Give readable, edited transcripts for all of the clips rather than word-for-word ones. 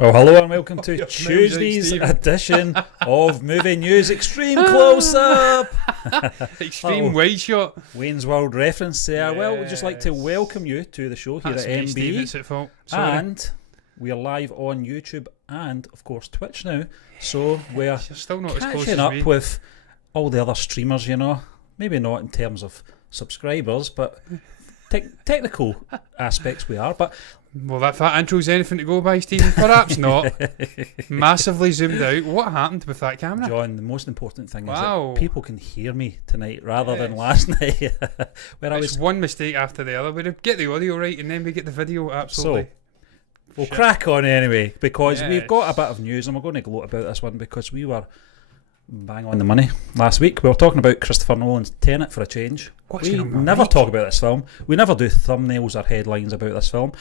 Well, hello and welcome to Tuesday's edition of Movie News Extreme Close-Up. Extreme wide shot. Wayne's World reference there. Yes. Well, we'd just like to welcome you to the show here at MB. Steve, it's at fault. And we are live on YouTube and, of course, Twitch now. So we're still not as close catching as up me. with all the other streamers, you know. Maybe not in terms of subscribers, but technical aspects we are. But well, if that intro's anything to go by, Stephen, perhaps not. Massively zoomed out. What happened with that camera? John, the most important thing is that people can hear me tonight rather than last night. Where it's one mistake after the other. We'd get the audio right and then we get the video absolutely. So, we'll crack on anyway, because we've got a bit of news and we're going to gloat about this one because we were bang on the money last week. We were talking about Christopher Nolan's Tenet for a change. We never talk about this film. We never do thumbnails or headlines about this film.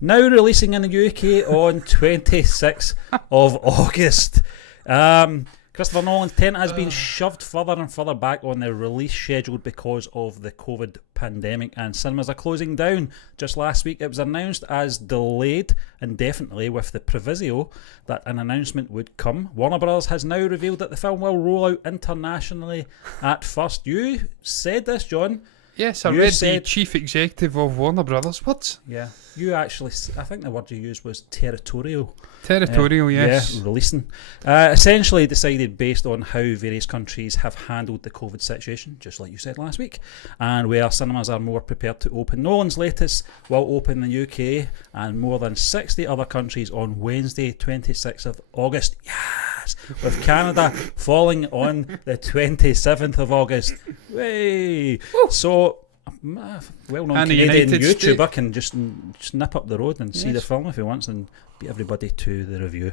Now releasing in the UK on 26th of August. Christopher Nolan's Tenet has been shoved further and further back on the release schedule because of the COVID pandemic, and cinemas are closing down. Just last week it was announced as delayed indefinitely with the proviso that an announcement would come. Warner Bros. Has now revealed that the film will roll out internationally at first. You said this, John. Yes, I read the chief executive of Warner Brothers. What? Yeah, you actually, I think the word you used was territorial. Territorial, yes. Yeah, releasing. Essentially decided based on how various countries have handled the COVID situation, just like you said last week, and where cinemas are more prepared to open. Nolan's latest will open in the UK and more than 60 other countries on Wednesday, 26th of August. Yes! With Canada falling on the 27th of August. Way! So, well-known Canadian YouTuber can just nip up the road and see the film if he wants and beat everybody to the review.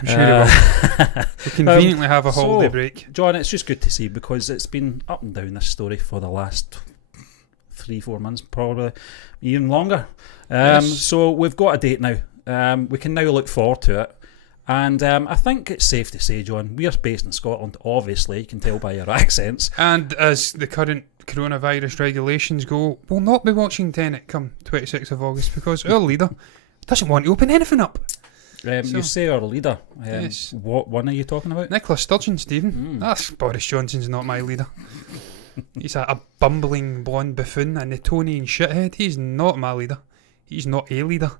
I'm sure he will. We conveniently have a holiday break. John, it's just good to see because it's been up and down this story for the last 3-4 months, probably even longer. So we've got a date now. We can now look forward to it. And I think it's safe to say, John, we are based in Scotland, obviously, you can tell by your accents. And as the current coronavirus regulations go, we'll not be watching Tenet come 26th of August because our leader doesn't want to open anything up. You say our leader. Yes. What one are you talking about? Nicola Sturgeon, Stephen. That's Boris Johnson's not my leader. He's a bumbling blonde buffoon and a Tonian shithead. He's not my leader. He's not a leader.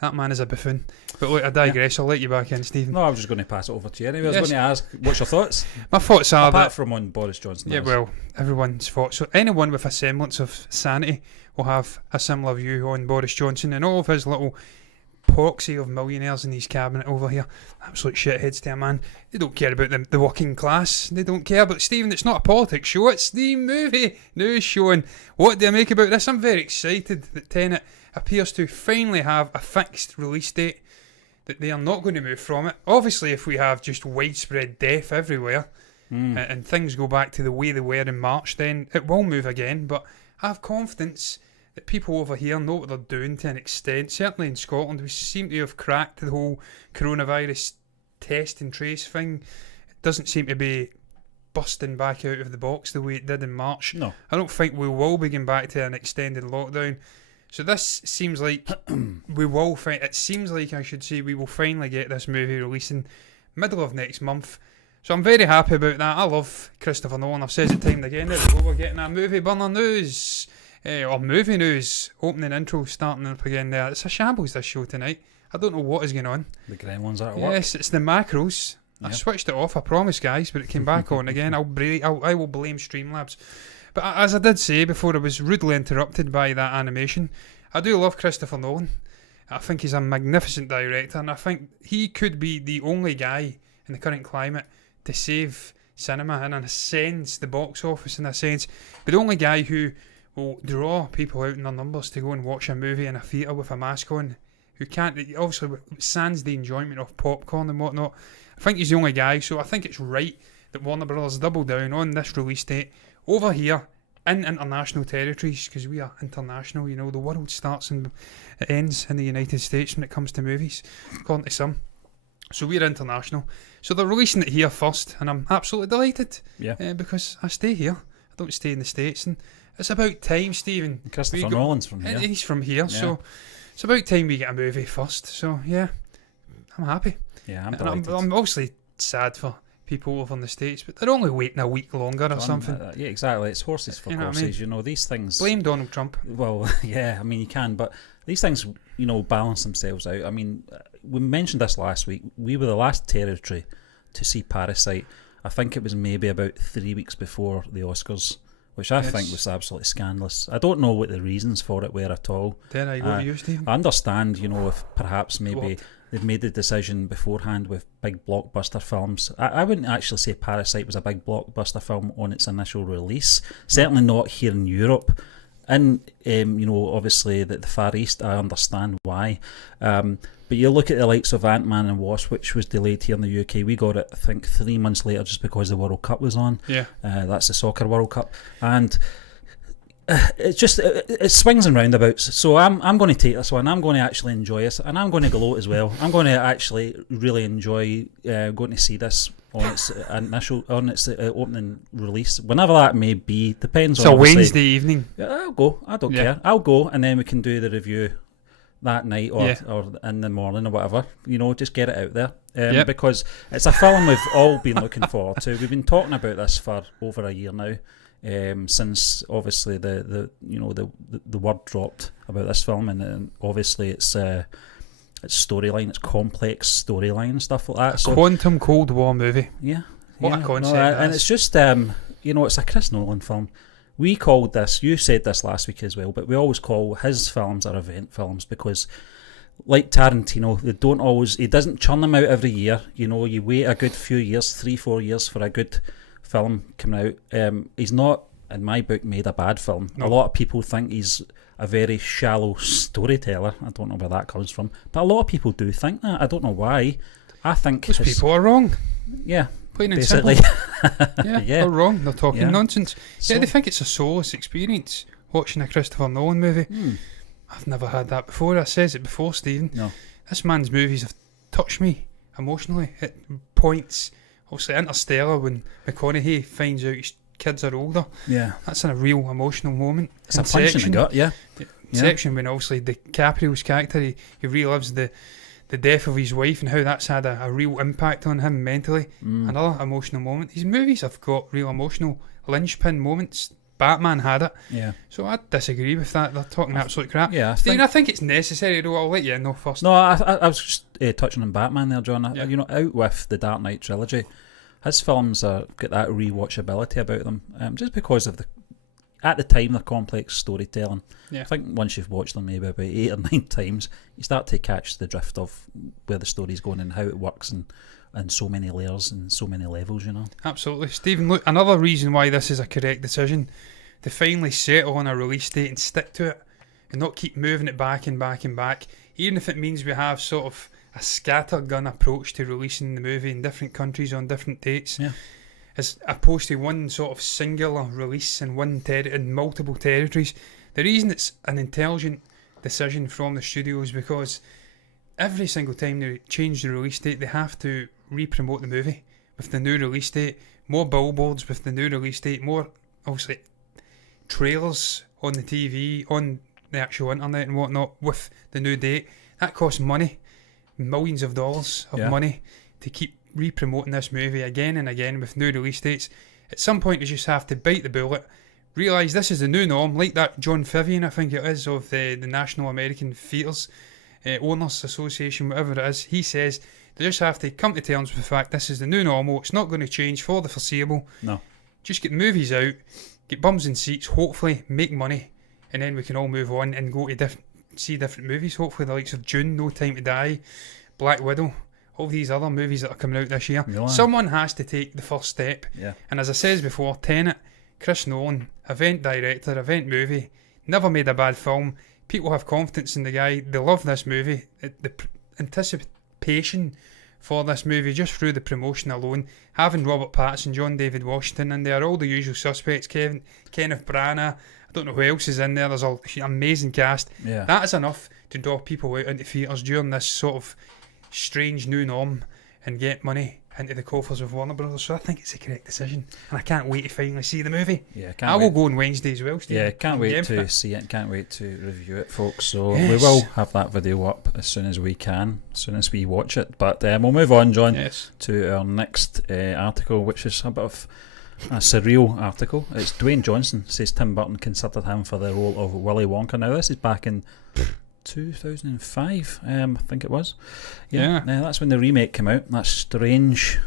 That man is a buffoon. But look, I digress. I'll let you back in, Stephen. No, I was just going to pass it over to you anyway. I was going to ask, what's your thoughts? My thoughts are apart from on Boris Johnson. Yeah, well, everyone's thoughts. So anyone with a semblance of sanity will have a similar view on Boris Johnson and all of his little proxy of millionaires in his cabinet over here. Absolute shitheads to a man. They don't care about the working class. They don't care. But Stephen, it's not a politics show. It's the movie news show. And what do I make about this? I'm very excited that Tenet appears to finally have a fixed release date, that they are not going to move from it. Obviously, if we have just widespread death everywhere and things go back to the way they were in March, then it will move again. But I have confidence that people over here know what they're doing to an extent. Certainly in Scotland, we seem to have cracked the whole coronavirus test and trace thing. It doesn't seem to be busting back out of the box the way it did in March. No. I don't think we will begin back to an extended lockdown. So this seems like we will we will finally get this movie releasing middle of next month. So I'm very happy about that. I love Christopher Nolan. I've said it time and again. There we go, we're getting a movie burner news. Or movie news. Opening intro starting up again there. It's a shambles this show tonight. I don't know what is going on. The gremlins are at work. Yes, it's the macros. Yep. I switched it off, I promise, guys, but it came back on again. I will blame Streamlabs. But as I did say before I was rudely interrupted by that animation, I do love Christopher Nolan. I think he's a magnificent director, and I think he could be the only guy in the current climate to save cinema, and in a sense, the box office in a sense, but the only guy who will draw people out in their numbers to go and watch a movie in a theatre with a mask on, who can't, obviously sans the enjoyment of popcorn and whatnot. I think he's the only guy, so I think it's right that Warner Bros. Double down on this release date over here in international territories, because we are international, you know, the world starts and it ends in the United States when it comes to movies, according to some. So we're international. So they're releasing it here first, and I'm absolutely delighted. Yeah. Because I stay here. I don't stay in the States, and it's about time, Stephen. Christopher Nolan's from here. He's from here, so it's about time we get a movie first. So yeah, I'm happy. Yeah, I'm And delighted. I'm obviously sad for people over in the States, but they're only waiting a week longer or something. Yeah, exactly. It's horses for courses. You know, these things. Blame Donald Trump. Well, yeah, I mean, you can, but these things, you know, balance themselves out. I mean, we mentioned this last week. We were the last territory to see Parasite. I think it was maybe about 3 weeks before the Oscars, which I think was absolutely scandalous. I don't know what the reasons for it were at all. There I go to you, Stephen. I understand, you know, if perhaps maybe they've made the decision beforehand with big blockbuster films. I wouldn't actually say Parasite was a big blockbuster film on its initial release. Certainly not here in Europe. And, you know, obviously the Far East, I understand why. But you look at the likes of Ant-Man and Wasp, which was delayed here in the UK. We got it, I think, 3 months later just because the World Cup was on. Yeah. That's the Soccer World Cup. And it's just, it swings and roundabouts. So I'm going to take this one. I'm going to actually enjoy it. And I'm going to gloat as well. I'm going to actually really enjoy going to see this on its opening release, whenever that may be. Depends on. So Wednesday evening. I'll go. I don't care. I'll go, and then we can do the review that night or in the morning or whatever. You know, just get it out there. Because it's a film we've all been looking forward to. We've been talking about this for over a year now. Since obviously the word dropped about this film, and obviously it's storyline, it's complex storyline and stuff like that. So, quantum Cold War movie. Yeah, what a concept! And it's just it's a Chris Nolan film. We called this. You said this last week as well, but we always call his films our event films because, like Tarantino, they don't always. He doesn't churn them out every year. You know, you wait a good few years, 3-4 years for a good film coming out. He's not, in my book, made a bad film. No. A lot of people think he's a very shallow storyteller. I don't know where that comes from, but a lot of people do think that. I don't know why. I think those people are wrong. Yeah, plain and basically. Yeah, they're wrong. They're talking nonsense. So, they think it's a soulless experience watching a Christopher Nolan movie. I've never had that before. I says it before, Stephen. No, this man's movies have touched me emotionally at points. Obviously, Interstellar, when McConaughey finds out his kids are older. Yeah, that's a real emotional moment. It's a punch in the gut. Yeah. Inception, when obviously DiCaprio's character, he relives the death of his wife and how that's had a real impact on him mentally. Another emotional moment. These movies have got real emotional linchpin moments. Batman had it. Yeah. So I disagree with that. They're talking absolute crap. Yeah. I think it's necessary though. I'll let you know first. No, I was just touching on Batman there, John. You know, out with the Dark Knight trilogy, his films get that rewatchability about them, just because of at the time, the complex storytelling. Yeah. I think once you've watched them maybe about 8 or 9 times, you start to catch the drift of where the story's going and how it works and so many layers and so many levels, you know. Absolutely. Stephen, look, another reason why this is a correct decision, to finally settle on a release date and stick to it and not keep moving it back and back and back, even if it means we have sort of a scattergun approach to releasing the movie in different countries on different dates. Yeah. As opposed to one sort of singular release in in multiple territories. The reason it's an intelligent decision from the studios is because every single time they change the release date, they have to re-promote the movie with the new release date, more billboards with the new release date, more obviously trailers on the TV, on the actual internet and whatnot with the new date. That costs money, millions of dollars of money to keep re-promoting this movie again and again with new release dates. At some point you just have to bite the bullet, realise this is the new norm, like that John Fivian, I think it is, of the National American Theatres Owners Association, whatever it is. He says they just have to come to terms with the fact this is the new normal, it's not going to change for the foreseeable. No. Just get movies out, get bums in seats, hopefully make money, and then we can all move on and go to see different movies, hopefully the likes of Dune, No Time to Die, Black Widow, all these other movies that are coming out this year. Nolan. Someone has to take the first step. Yeah. And as I said before, Tenet, Chris Nolan, event director, event movie, never made a bad film. People have confidence in the guy. They love this movie. The anticipation for this movie, just through the promotion alone, having Robert Pattinson, John David Washington in there, all the usual suspects, Kenneth Branagh, I don't know who else is in there. There's an amazing cast. Yeah. That is enough to draw people out into theatres during this sort of strange new norm and get money into the coffers of Warner Brothers, so I think it's a correct decision, and I can't wait to finally see the movie. Yeah, I will go on Wednesday as well, Steve. Yeah, can't wait to see it, can't wait to review it, folks. So we will have that video up as soon as we can, as soon as we watch it. But we'll move on, John, to our next article, which is a bit of a surreal article. It's Dwayne Johnson says Tim Burton considered him for the role of Willy Wonka. Now, this is back in 2005, I think it was. That's when the remake came out. That strange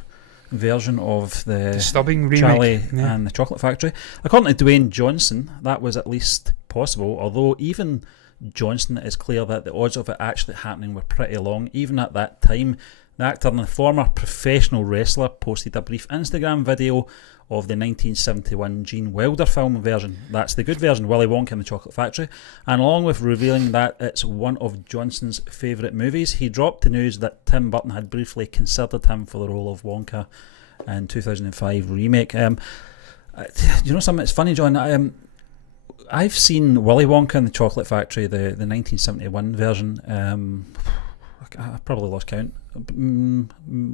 version of the disturbing remake, Charlie and the Chocolate Factory. According to Dwayne Johnson, that was at least possible, although even Johnson is clear that the odds of it actually happening were pretty long. Even at that time, the actor and the former professional wrestler posted a brief Instagram video of the 1971 Gene Wilder film version. That's the good version, Willy Wonka and the Chocolate Factory. And along with revealing that it's one of Johnson's favourite movies, he dropped the news that Tim Burton had briefly considered him for the role of Wonka in 2005 remake. You know something? It's funny, John. I've seen Willy Wonka and the Chocolate Factory, the 1971 version. I probably lost count.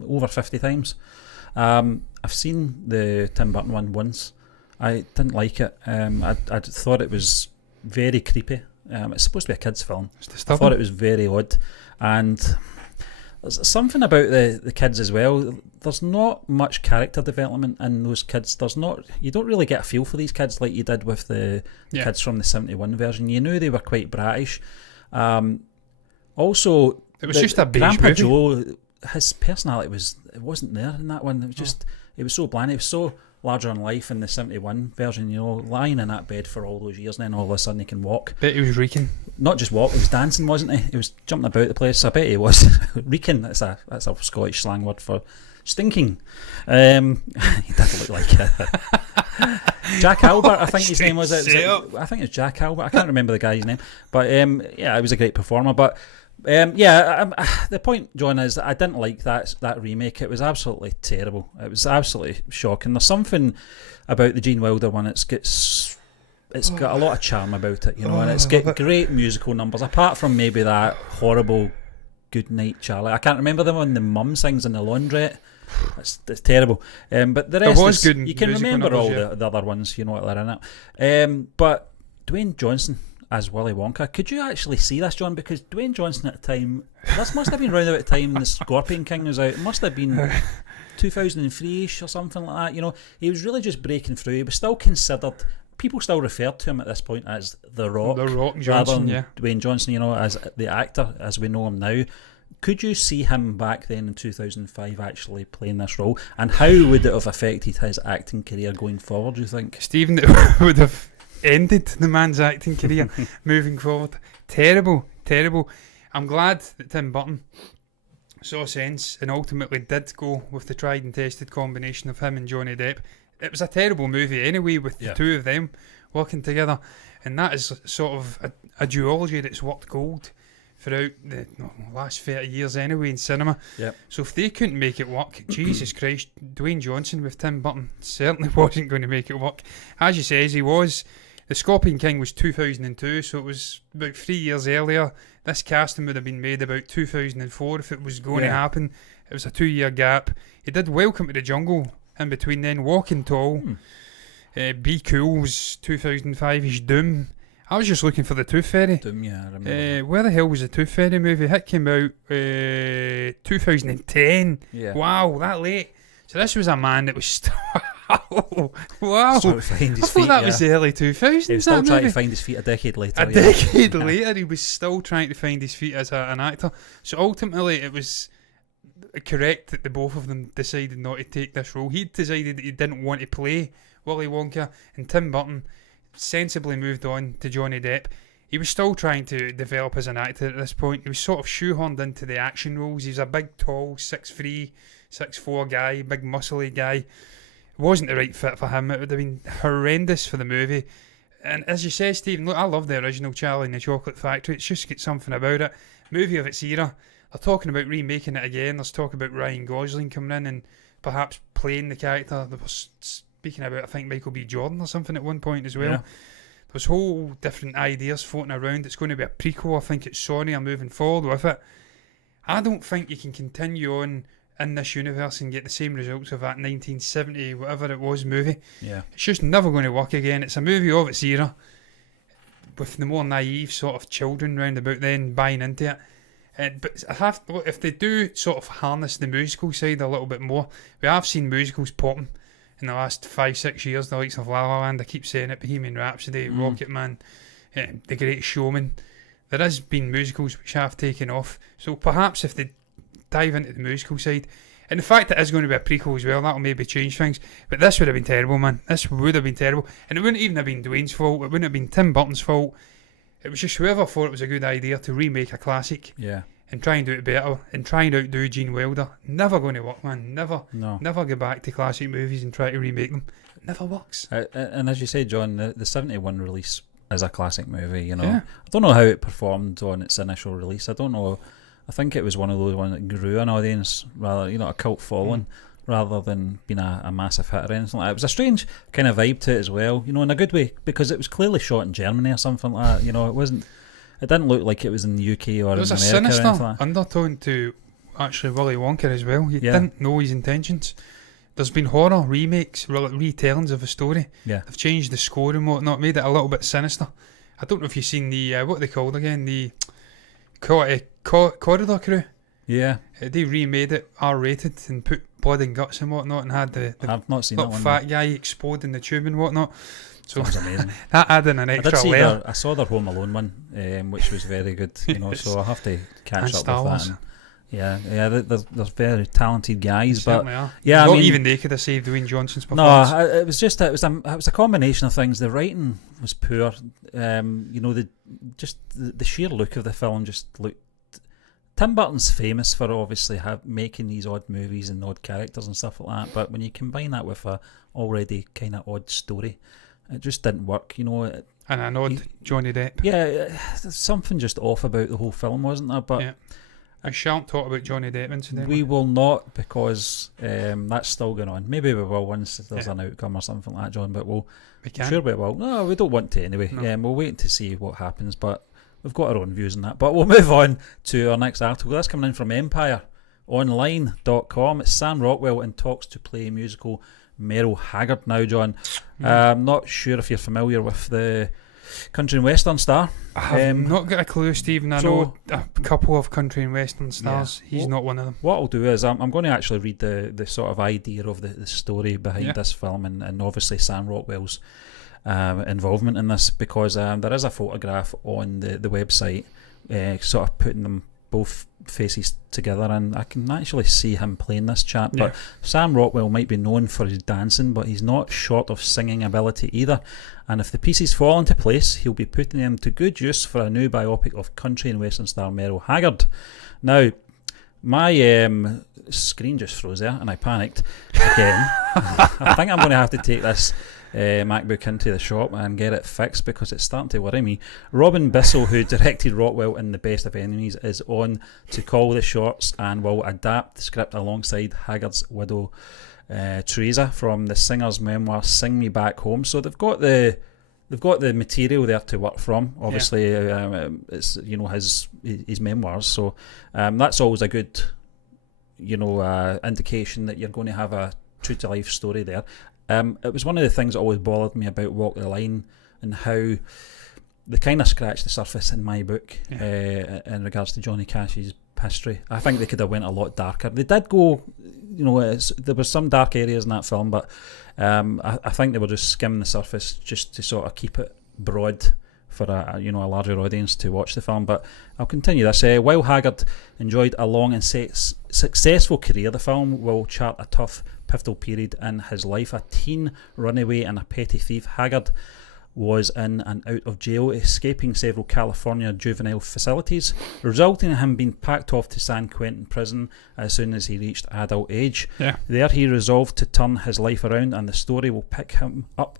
Over 50 times. I've seen the Tim Burton one once. I didn't like it. I thought it was very creepy. It's supposed to be a kids' film. I thought it was very odd, and there's something about the kids as well. There's not much character development in those kids. You don't really get a feel for these kids like you did with the kids from the 71 version. You knew they were quite British. Also, it was just a beige Grandpa movie. Joe, his personality wasn't there in that one. It was just it was so bland. It was so larger than life in the 71 version, you know, lying in that bed for all those years, and then all of a sudden he can walk. Bet he was reeking. Not just walk, he was dancing, wasn't he? He was jumping about the place. I bet he was. Reeking, that's a Scottish slang word for stinking. He did look like it. Jack Albert, I think his name was. I think it's Jack Albert. I can't remember the guy's name, but he was a great performer. But the point, John, is that I didn't like that remake. It was absolutely terrible. It was absolutely shocking. There's something about the Gene Wilder one. It's got a lot of charm about it, you know, and it's got great musical numbers. Apart from maybe that horrible "Good Night, Charlie." I can't remember the one the mum sings in the laundrette. It's terrible. But the rest is good. You can remember numbers, all the other ones, you know what they're in it. But Dwayne Johnson as Willy Wonka. Could you actually see this, John? Because Dwayne Johnson at the time, this must have been round about the time the Scorpion King was out. It must have been 2003-ish or something like that. You know, he was really just breaking through. He was still considered, people still referred to him at this point as The Rock. The Rock Johnson, rather than Dwayne Johnson, you know, as the actor, as we know him now. Could you see him back then in 2005 actually playing this role? And how would it have affected his acting career going forward, do you think? Stephen, it would have ended the man's acting career moving forward. Terrible. I'm glad that Tim Burton saw sense and ultimately did go with the tried and tested combination of him and Johnny Depp. It was a terrible movie anyway with the two of them working together, and that is sort of a duology that's worked gold throughout the last 30 years anyway in cinema. So if they couldn't make it work, Jesus Christ, Dwayne Johnson with Tim Burton certainly wasn't going to make it work. As you say, he was. The Scorpion King was 2002, so it was about 3 years earlier. This casting would have been made about 2004 if it was going to happen. It was a 2-year gap. He did Welcome to the Jungle in between then, Walking Tall. Be Cool was 2005-ish. Doom. I was just looking for the Tooth Fairy. Doom, I remember. Where the hell was the Tooth Fairy movie? It came out 2010. Wow, that late. So this was a man that was still... wow. Still find his I thought that was the early 2000s. He was still trying to find his feet a decade later. A decade later, he was still trying to find his feet as an actor. So ultimately, it was correct that the both of them decided not to take this role. He decided that he didn't want to play Willy Wonka, and Tim Burton sensibly moved on to Johnny Depp. He was still trying to develop as an actor at this point. He was sort of shoehorned into the action roles. He's a big, tall, 6'3", 6'4" guy, big, muscly guy. It wasn't the right fit for him. It would have been horrendous for the movie. And as you say, Stephen, look, I love the original Charlie and the Chocolate Factory. It's just got something about it. Movie of its era. They're talking about remaking it again. There's talk about Ryan Gosling coming in and perhaps playing the character. They were speaking about, I think, Michael B. Jordan or something at one point as well. There's whole different ideas floating around. It's going to be a prequel. I think it's Sony are moving forward with it. I don't think you can continue on in this universe and get the same results of that 1970 whatever it was movie. Yeah. It's just never going to work again. It's a movie of its era, with the more naive sort of children round about then buying into it. But if they do sort of harness the musical side a little bit more, we have seen musicals popping in the last 5-6 years, the likes of La La Land, I keep saying it, Bohemian Rhapsody, Rocket Man, The Great Showman. There has been musicals which have taken off, so perhaps if they dive into the musical side, and the fact that it is going to be a prequel as well, that'll maybe change things, but this would have been terrible, man. This would have been terrible, and it wouldn't even have been Dwayne's fault, it wouldn't have been Tim Burton's fault. It was just whoever thought it was a good idea to remake a classic and try and do it better and try and outdo Gene Wilder. Never going to work, man. Never go back to classic movies and try to remake them. It never works. And as you say, John, the 71 release is a classic movie, you know. Yeah. I don't know how it performed on its initial release. I don't know. I think it was one of those ones that grew an audience, rather, you know, a cult following, rather than being a massive hit or anything like that. It was a strange kind of vibe to it as well, you know, in a good way, because it was clearly shot in Germany or something like that. You know, it didn't look like it was in the UK or in America. It was a sinister undertone to actually Willy Wonka as well. You didn't know his intentions. There's been horror remakes, retellings of a story. Yeah. They've changed the score and whatnot, made it a little bit sinister. I don't know if you've seen the, what are they called again? The Corridor Crew. Yeah. They remade it R-rated and put blood and guts and whatnot, and had the I've not seen little that one, fat guy explode in the tube and whatnot. So that was amazing. That added an extra layer. I saw their Home Alone one, which was very good, you know, so I'll have to catch up with that. And they're very talented guys, but I mean, even they could have saved Dwayne Johnson's performance. No, it was a combination of things. The writing was poor. You know, the sheer look of the film just looked. Tim Burton's famous for obviously making these odd movies and odd characters and stuff like that, but when you combine that with a already kind of odd story, it just didn't work, you know. And an odd Johnny Depp. Yeah, there's something just off about the whole film, wasn't there? But I shan't talk about Johnny Depp incidentally. We will not, because that's still going on. Maybe we will once there's an outcome or something like that, John, but we can. Sure we will. No, we don't want to anyway. No. We'll wait to see what happens, but we've got our own views on that. But we'll move on to our next article. That's coming in from EmpireOnline.com. It's Sam Rockwell and talks to play musical Merle Haggard now, John. I'm not sure if you're familiar with the country and western star. I've not got a clue, Stephen. I know a couple of country and western stars. He's not one of them. What I'll do is I'm going to actually read the sort of idea of the story behind this film and obviously Sam Rockwell's involvement in this, because there is a photograph on the website sort of putting them both faces together, and I can actually see him playing this chap. But Sam Rockwell might be known for his dancing, but he's not short of singing ability either, and if the pieces fall into place, he'll be putting them to good use for a new biopic of country and western star Merle Haggard. Now, my screen just froze there and I panicked again. I think I'm going to have to take this MacBook into the shop and get it fixed, because it's starting to worry me. Robin Bissell, who directed Rockwell in The Best of Enemies, is on to call the shots and will adapt the script alongside Haggard's widow Teresa from the singer's memoir Sing Me Back Home. So they've got the material there to work from. Obviously, it's, you know, his memoirs, so that's always a good, you know, indication that you're going to have a true to life story there. It was one of the things that always bothered me about Walk the Line, and how they kind of scratched the surface in my book in regards to Johnny Cash's history. I think they could have went a lot darker. They did go, you know, there were some dark areas in that film, but I think they were just skimming the surface just to sort of keep it broad for a larger audience to watch the film. But I'll continue this. While Haggard enjoyed a long and successful career, the film will chart a tough, pivotal period in his life. A teen runaway and a petty thief, Haggard was in and out of jail, escaping several California juvenile facilities, resulting in him being packed off to San Quentin prison as soon as he reached adult age. There he resolved to turn his life around, and the story will pick up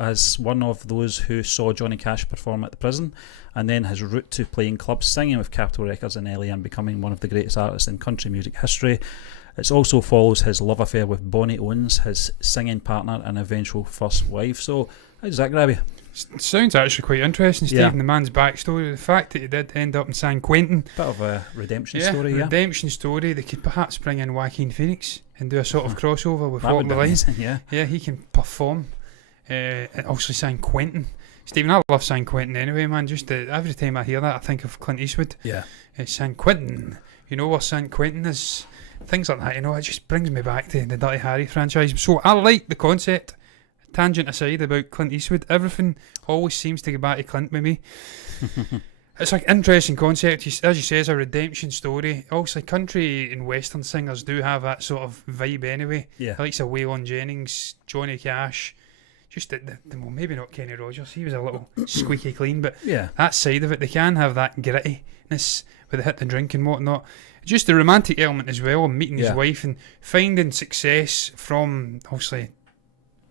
as one of those who saw Johnny Cash perform at the prison, and then his route to playing clubs, singing with Capitol Records in LA, and becoming one of the greatest artists in country music history. It also follows his love affair with Bonnie Owens, his singing partner and eventual first wife. So, how does that grab you? Sounds actually quite interesting, Steve. Yeah. The man's backstory, the fact that he did end up in San Quentin. Bit of a redemption story, yeah. Redemption story. They could perhaps bring in Joaquin Phoenix and do a sort of crossover with That Walk would the be Line. amazing, yeah. Yeah, he can perform. Obviously, San Quentin. Stephen, I love San Quentin anyway, man. Just every time I hear that, I think of Clint Eastwood. Yeah. San Quentin. You know where San Quentin is? Things like that, you know, it just brings me back to the Dirty Harry franchise. So I like the concept. Tangent aside about Clint Eastwood, everything always seems to go back to Clint with me. It's like interesting concept. As you say, it's a redemption story. Also, country and western singers do have that sort of vibe anyway. Yeah. The likes of Waylon Jennings, Johnny Cash. Just well, maybe not Kenny Rogers. He was a little squeaky clean, but Yeah. that side of it, they can have that grittiness with the hit the drink and whatnot. Just the romantic element as well, and meeting his wife and finding success from obviously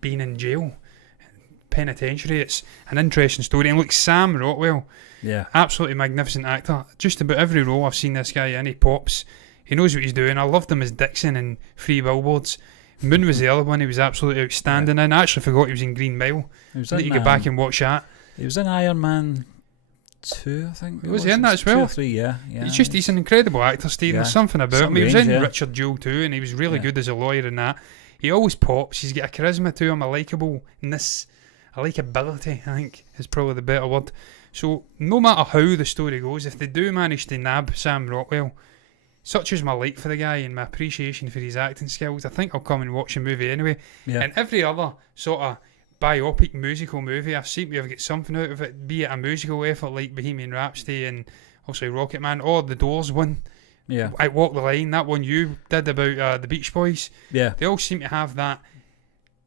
being in jail, penitentiary. It's an interesting story. And look, Sam Rockwell, absolutely magnificent actor. Just about every role I've seen this guy in, he pops. He knows what he's doing. I loved him as Dixon in Three Billboards. Moon was the other one he was absolutely outstanding in. I actually forgot he was in Green Mile. I need to go back and watch that. He was in Iron Man 2, I think. Was he in that as well? 2 or 3, yeah. He's an incredible actor, Steve. There's something about him. He was in Richard Jewell too, and he was really good as a lawyer in that. He always pops. He's got a charisma to him, a likeableness, a likeability, I think is probably the better word. So no matter how the story goes, if they do manage to nab Sam Rockwell, such as my like for the guy and my appreciation for his acting skills, I think I'll come and watch the movie anyway. Yeah. And every other sort of biopic musical movie I've seen, we've got something out of it, be it a musical effort like Bohemian Rhapsody and also Rocket Man, or the Doors one. Yeah, I Walk the Line, that one you did about the Beach Boys. Yeah, they all seem to have that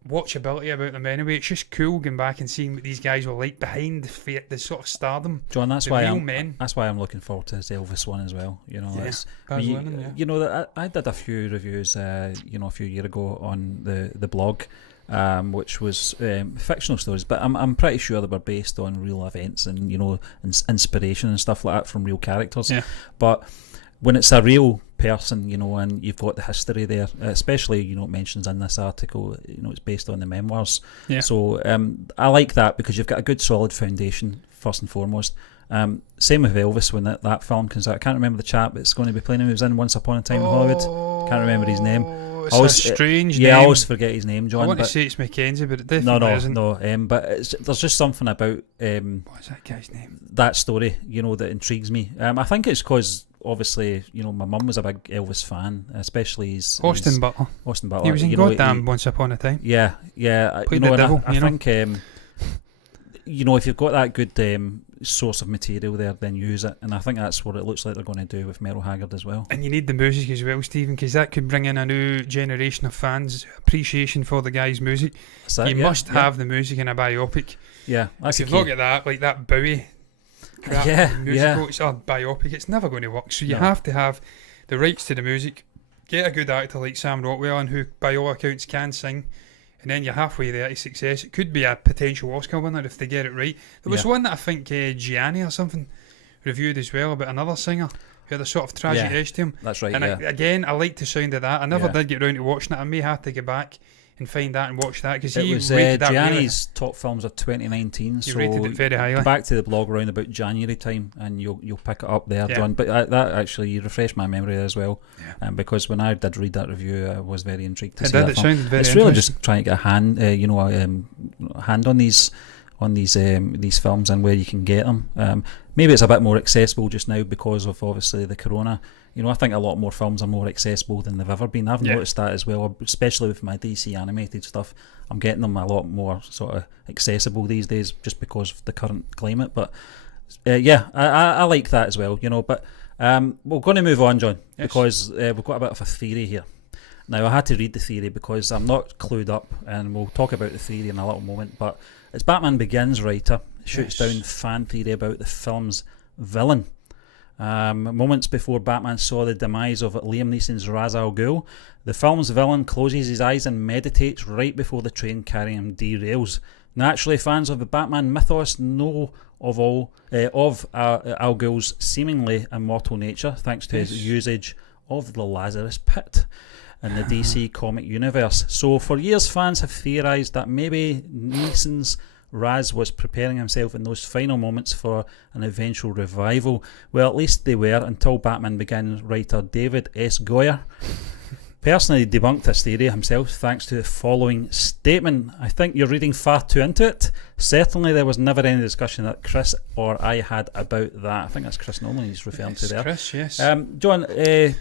watchability about them anyway. It's just cool going back and seeing what these guys were like behind the sort of stardom. John, that's why I'm looking forward to this Elvis one as well. You know, you know that I did a few reviews, a few years ago on the blog, which was fictional stories, but I'm pretty sure they were based on real events and inspiration and stuff like that from real characters. Yeah, but when it's a real person, and you've got the history there, especially, it mentions in this article, it's based on the memoirs. Yeah. So I like that because you've got a good solid foundation, first and foremost. Same with Elvis when that film comes out. I can't remember the chap that's going to be playing him. He was in Once Upon a Time in Hollywood. Can't remember his name. It's a strange name. Yeah, I always forget his name, John. I want to say it's Mackenzie, but it definitely isn't. No. But there's just something about what's that guy's name? That story, that intrigues me. I think it's because obviously, my mum was a big Elvis fan, especially Austin Butler. He was in goddamn Once Upon a Time. Yeah. Played the devil. I think if you've got that good source of material there, then use it, and I think that's what it looks like they're going to do with Merle Haggard as well. And you need the music as well, Stephen, because that could bring in a new generation of fans' appreciation for the guy's music. You must have the music in a biopic. Yeah, if you've not got that, like that Bowie crap musical, it's a biopic, it's never going to work. So you have to have the rights to the music, get a good actor like Sam Rockwell, and who by all accounts can sing, and then you're halfway there to success. It could be a potential Oscar winner if they get it right. There was one that I think Gianni or something reviewed as well about another singer who had a sort of tragic edge to him. That's right. And I like the sound of that. I never did get around to watching it. I may have to go back and find that and watch that, because he rated that. Gianni's top films of 2019. He rated it very highly. Go back to the blog around about January time, and you'll pick it up there, John. But that actually, you refreshed my memory as well, because when I did read that review, I was very intrigued to see that. It sounded very It's really just trying to get a hand, hand on these films and where you can get them. Maybe it's a bit more accessible just now because of obviously the corona. I think a lot more films are more accessible than they've ever been. I've noticed that as well, especially with my DC animated stuff. I'm getting them a lot more sort of accessible these days just because of the current climate. But I like that as well, But we're going to move on, John, because we've got a bit of a theory here. Now, I had to read the theory because I'm not clued up, and we'll talk about the theory in a little moment. But it's Batman Begins writer shoots down fan theory about the film's villain. Moments before Batman saw the demise of Liam Neeson's Ra's al Ghul, the film's villain closes his eyes and meditates right before the train carrying him derails. Naturally, fans of the Batman mythos know of Al Ghul's seemingly immortal nature thanks to his usage of the Lazarus Pit in the DC comic universe. So for years, fans have theorised that maybe Neeson's Raz was preparing himself in those final moments for an eventual revival. Well, at least they were, until Batman Begins writer David S. Goyer personally debunked this theory himself thanks to the following statement. I think you're reading far too into it. Certainly there was never any discussion that Chris or I had about that. I think that's Chris Nolan he's referring to there. Chris, yes. John, the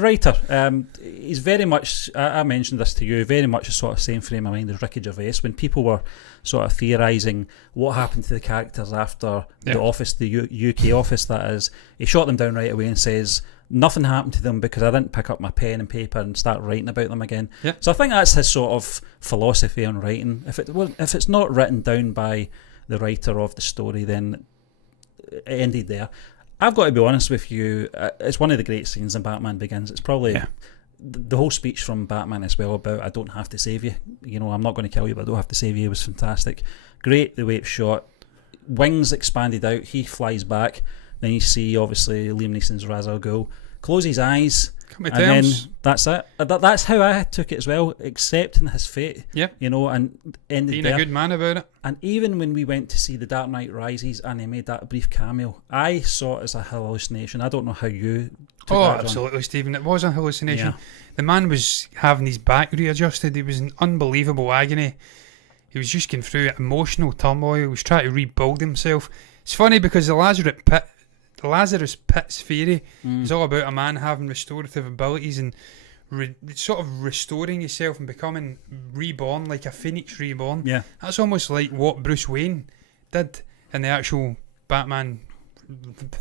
writer, he's very much, I mentioned this to you, very much a sort of same frame of mind as Ricky Gervais. When people were sort of theorising what happened to the characters after the office, the UK office that is, he shot them down right away and says, nothing happened to them because I didn't pick up my pen and paper and start writing about them again. Yep. So I think that's his sort of philosophy on writing. If it's not written down by the writer of the story, then it ended there. I've got to be honest with you, it's one of the great scenes in Batman Begins. It's probably the whole speech from Batman as well about I don't have to save you. You know, I'm not going to kill you, but I don't have to save you. It was fantastic. Great the way it's shot. Wings expanded out. He flies back. Then you see, obviously, Liam Neeson's Ra's al Ghul close his eyes, and then that's it. That's how I took it as well, accepting his fate. Yeah, you know, and ended being there. A good man about it. And even when we went to see The Dark Knight Rises, and they made that brief cameo, I saw it as a hallucination. I don't know how you took that, absolutely, Stephen. It was a hallucination. Yeah. The man was having his back readjusted. He was in unbelievable agony. He was just going through emotional turmoil. He was trying to rebuild himself. It's funny because the Lazarus Pit's theory is all about a man having restorative abilities and sort of restoring yourself and becoming reborn, like a phoenix reborn. Yeah, that's almost like what Bruce Wayne did in the actual Batman,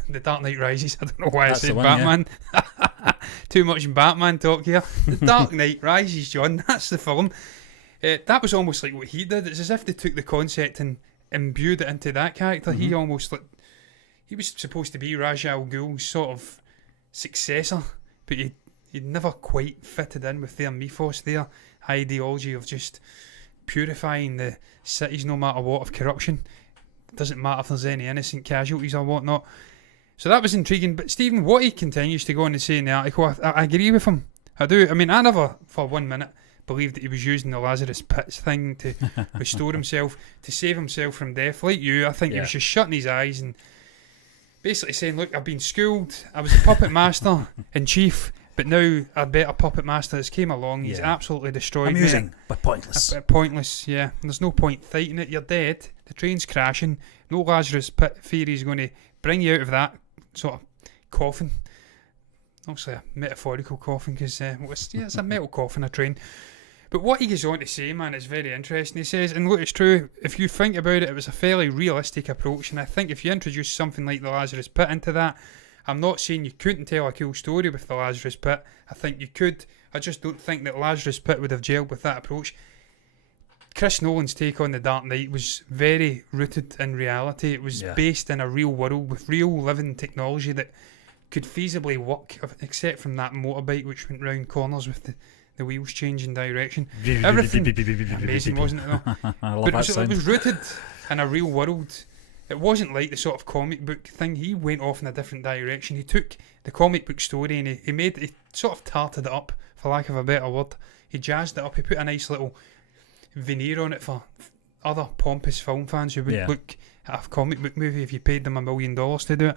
The Dark Knight Rises. I don't know why I said Batman. Yeah. Too much Batman talk here. The Dark Knight Rises, John. That's the film. That was almost like what he did. It's as if they took the concept and imbued it into that character. He almost he was supposed to be Ra's al Ghul's sort of successor, but he'd never quite fitted in with their mythos, their ideology of just purifying the cities no matter what of corruption. It doesn't matter if there's any innocent casualties or whatnot. So that was intriguing. But Stephen, what he continues to go on and say in the article, I agree with him. I do. I mean, I never for 1 minute believed that he was using the Lazarus Pits thing to restore himself, to save himself from death. Like you, I think he was just shutting his eyes and basically saying, look, I've been schooled, I was a puppet master in chief, but now a better puppet master has came along. He's absolutely destroyed me. Amusing, but pointless. Pointless, yeah. There's no point fighting it. You're dead. The train's crashing. No Lazarus Pit theory is going to bring you out of that sort of coffin. Obviously a metaphorical coffin, because it's a metal coffin, a train. But what he goes on to say, man, is very interesting. He says, and look, it's true, if you think about it, it was a fairly realistic approach, and I think if you introduce something like the Lazarus Pit into that, I'm not saying you couldn't tell a cool story with the Lazarus Pit. I think you could. I just don't think that Lazarus Pit would have gelled with that approach. Chris Nolan's take on The Dark Knight was very rooted in reality. It was based in a real world with real living technology that could feasibly work, except from that motorbike which went round corners with the wheels changing direction. Everything amazing, wasn't it though? I love that sound. It was rooted in a real world. It wasn't like the sort of comic book thing. He went off in a different direction. He took the comic book story and he sort of tarted it up, for lack of a better word. He jazzed it up. He put a nice little veneer on it for other pompous film fans who would look at a comic book movie if you paid them $1 million to do it.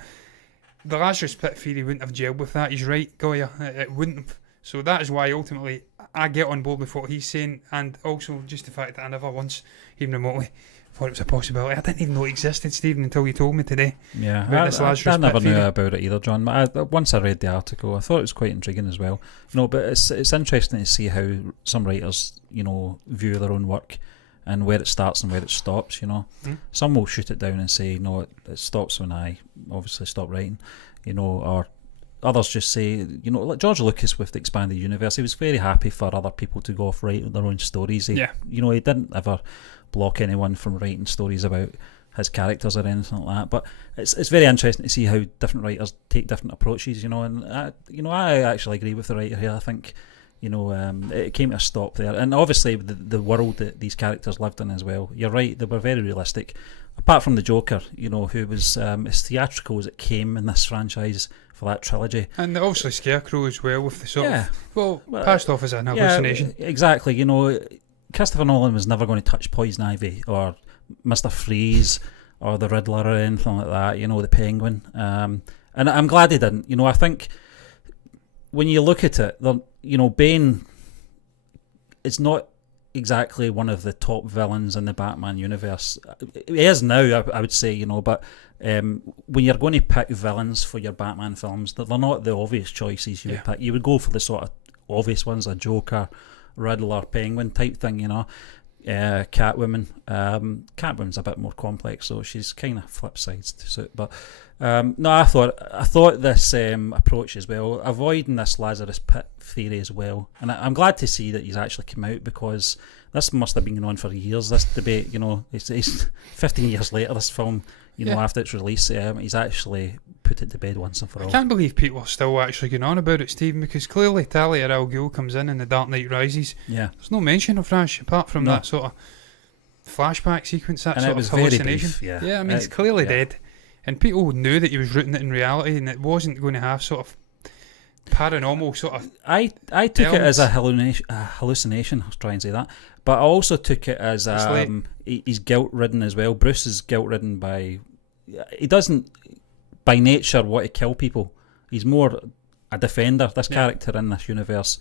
The Lazarus Pit theory wouldn't have gelled with that. He's right, Goya. It wouldn't have. So that is why ultimately I get on board with what he's saying, and also just the fact that I never once, even remotely, thought it was a possibility. I didn't even know it existed, Stephen, until you told me today. Yeah, I never knew about it either, John. Once I read the article, I thought it was quite intriguing as well. But it's interesting to see how some writers, view their own work and where it starts and where it stops. Some will shoot it down and say, no, it stops when I obviously stop writing. Or others just say, like George Lucas with the Expanded Universe, he was very happy for other people to go off writing their own stories. He didn't ever block anyone from writing stories about his characters or anything like that. But it's very interesting to see how different writers take different approaches. And I actually agree with the writer here. I think it came to a stop there, and obviously the world that these characters lived in as well. You're right; they were very realistic. Apart from the Joker, who was as theatrical as it came in this franchise for that trilogy, and obviously Scarecrow as well, with the sort of passed off as an hallucination. Exactly. Christopher Nolan was never going to touch Poison Ivy or Mr. Freeze or the Riddler or anything like that, the Penguin. And I'm glad he didn't. I think when you look at it, Bane is not exactly one of the top villains in the Batman universe. He is now, I would say, but when you're going to pick villains for your Batman films, they're not the obvious choices you would pick. You would go for the sort of obvious ones, a Joker, Riddler, Penguin type thing, Catwoman. Catwoman's a bit more complex, so she's kind of flip sides to suit. But no, I thought this approach as well, avoiding this Lazarus Pit theory as well, and I'm glad to see that he's actually come out, because this must have been going on for years. This debate, it's 15 years later. This film, after its release, he's actually put it to bed once and for all. I can't believe people are still actually going on about it, Stephen, because clearly Talia al Ghul comes in The Dark Knight Rises. Yeah, there's no mention of Ra's apart from that sort of flashback sequence, that and sort of hallucination. Brief, I mean, he's clearly dead, and people knew that he was rooting it in reality, and it wasn't going to have sort of paranormal sort of. I took it as a hallucination. I was trying to say that, but I also took it as he's guilt-ridden as well. Bruce is guilt-ridden he doesn't by nature want to kill people. He's more a defender. This character in this universe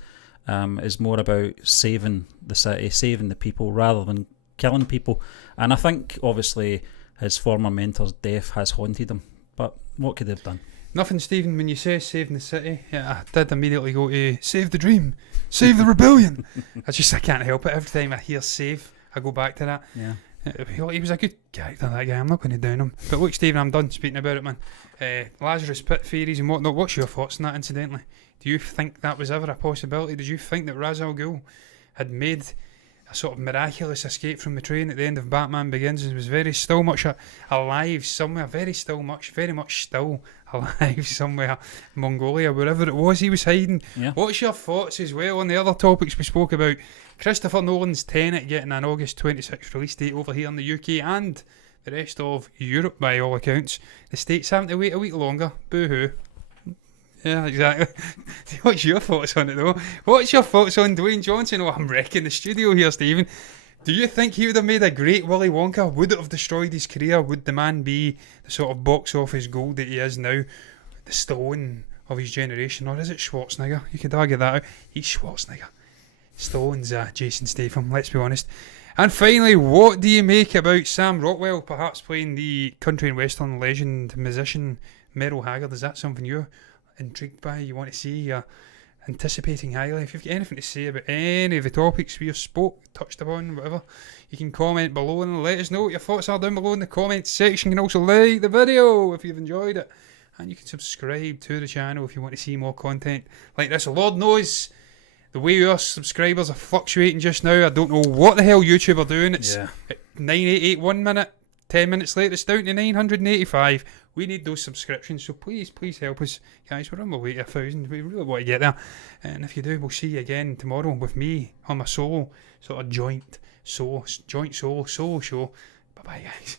is more about saving the city, saving the people, rather than killing people. And I think obviously his former mentor's death has haunted him. But what could they have done? Nothing, Stephen. When you say saving the city, I did immediately go to save the dream, save the rebellion. I can't help it. Every time I hear save, I go back to that. Yeah. He was a good character, that guy. I'm not going to down him. But look, Stephen, I'm done speaking about it, man. Lazarus Pit theories and whatnot. What's your thoughts on that, incidentally? Do you think that was ever a possibility? Did you think that Ra's al Ghul had made a sort of miraculous escape from the train at the end of Batman Begins and was very still much alive somewhere, very much still alive somewhere, Mongolia, wherever it was he was hiding? Yeah. What's your thoughts as well on the other topics we spoke about? Christopher Nolan's Tenet getting an August 26th release date over here in the UK and the rest of Europe by all accounts. The States having to wait a week longer. Boo-hoo. Yeah, exactly. What's your thoughts on it, though? What's your thoughts on Dwayne Johnson? Oh, I'm wrecking the studio here, Stephen. Do you think he would have made a great Willy Wonka? Would it have destroyed his career? Would the man be the sort of box office gold that he is now? The Stallone of his generation? Or is it Schwarzenegger? You could argue that out. He's Schwarzenegger. Stallone's Jason Statham, let's be honest. And finally, what do you make about Sam Rockwell perhaps playing the country and western legend musician Merle Haggard? Is that something you're intrigued by, you want to see, you're anticipating highly? If you've got anything to say about any of the topics we have touched upon, whatever, you can comment below and let us know what your thoughts are down below in the comments section. You can also like the video if you've enjoyed it, and you can subscribe to the channel if you want to see more content like this. Lord knows the way your subscribers are fluctuating just now. I don't know what the hell YouTube are doing. It's at 988 1 minute, 10 minutes later it's down to 985. We need those subscriptions, so please help us, guys. We're on the way to 1,000. We really want to get there, and if you do, we'll see you again tomorrow with me on my solo sort of joint solo show. Bye bye, guys.